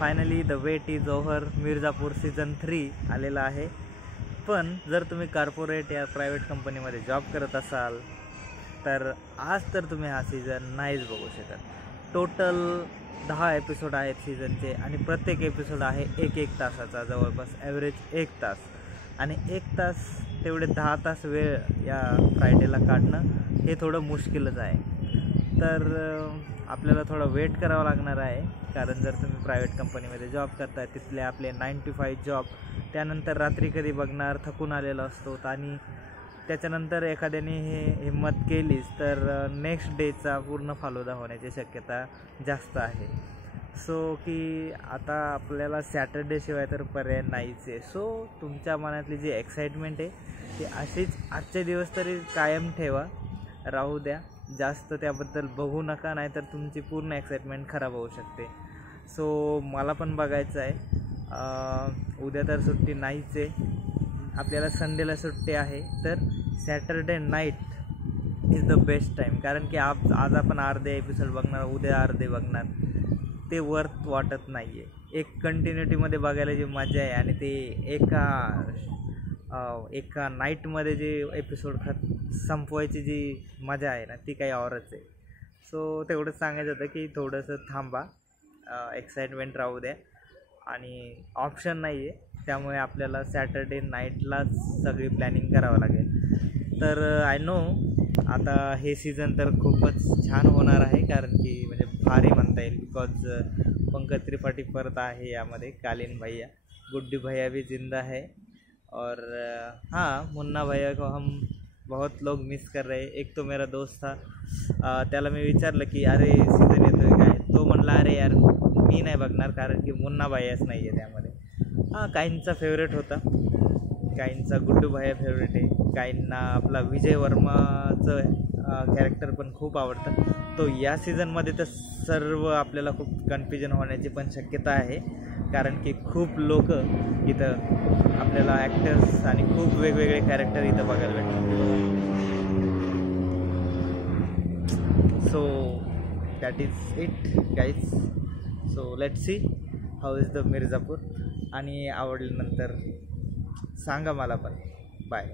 Finally the wait is over. Mirzapur season 3 आलेला आहे. पण जर तुम्ही कॉर्पोरेट या प्रायव्हेट कंपनीमध्ये जॉब करत असाल तर आज तर तुम्ही हा सीझन नाहीच बघू शकत. टोटल 10 एपिसोड आहेत सीझनचे आणि प्रत्येक एपिसोड आहे 1-1 तासाचा, जवळपास ॲव्हरेज 1 तास. आणि 1 तास तेवढे 10 तास वेळ या फ्रायडेला काढणं हे थोडं मुश्किलच आहे. तर आपल्याला थोडं वेट करावं लागणार आहे, कारण जर तुम्ही प्रायव्हेट कंपनीमध्ये जॉब करताय तिथले आपले 9 to 5 जॉब, त्यानंतर रात्री कधी बघणार, थकून आलेलो असतो आणि त्याच्यानंतर एखाद्याने हिम्मत केलीच तर नेक्स्ट डेचा पूर्ण फालुदा होण्याची शक्यता जास्त आहे. सो की आता आपल्याला सॅटर्डेशिवाय तर पर्याय नाहीच आहे. सो तुमच्या मनातली जी एक्साइटमेंट आहे ती अशीच आजचे दिवस तरी कायम ठेवा, राहू द्या. जास्त त्याबद्दल बघू नका, नाहीतर तुमची पूर्ण एक्साइटमेंट खराब होऊ शकते. सो मला पण बघायचं आहे. उद्या तर सुट्टी नाहीच आहे, आपल्याला संडेला सुट्टी आहे. तर Saturday night is the best time, कारण की आज आपण अर्धे एपिसोड बघणार, उद्या अर्धे बघणार, ते वर्थ वाटत नाही आहे. एक कंटिन्युटीमध्ये बघायला जी मजा आहे आणि ते एका नाईटमध्ये जे एपिसोड संपवायची जी मजा आहे ना, ती काही औरच आहे. सो तेवढंच सांगायचं होतं की थोडंसं थांबा, एक्साइटमेंट राहू द्या. आणि ऑप्शन नाही आहे, त्यामुळे आपल्याला सॅटर्डे नाईटलाच सगळी प्लॅनिंग करावं लागेल. तर आय नो आता हे सीझन तर खूपच छान होणार आहे, कारण की म्हणजे भारी म्हणता येईल. बिकॉज पंकज त्रिपाठी परत आहे यामध्ये, कालीन भैया, गुड्डी भैया भी जिंदा है. और हाँ, मुन्ना भैया को हम बहुत लोग मिस कर रहे. एक तो मेरा दोस्त था, त्याला मी विचारलं की अरे सीझन येतो आहे काय, तो म्हणला अरे यार मी नाही बघणार, कारण की मुन्ना भैयाच नाही आहे त्यामध्ये. हां, काहींचा फेवरेट होता, काहींचा गुड्डू भैया फेवरेट आहे, काहींना आपला विजय वर्माचं कॅरेक्टर पण खूप आवडतं. तो या सीझनमध्ये तर सर्व आपल्याला खूप कन्फ्युजन होण्याची पण शक्यता आहे, कारण की खूप लोक इथं आपल्याला ॲक्टर्स आणि खूप वेगवेगळे कॅरेक्टर इथं बघायला भेटतात. So that is it guys. So let's see how is the Mirzapur. आणि आवडल्यानंतर सांगा मला पण. बाय.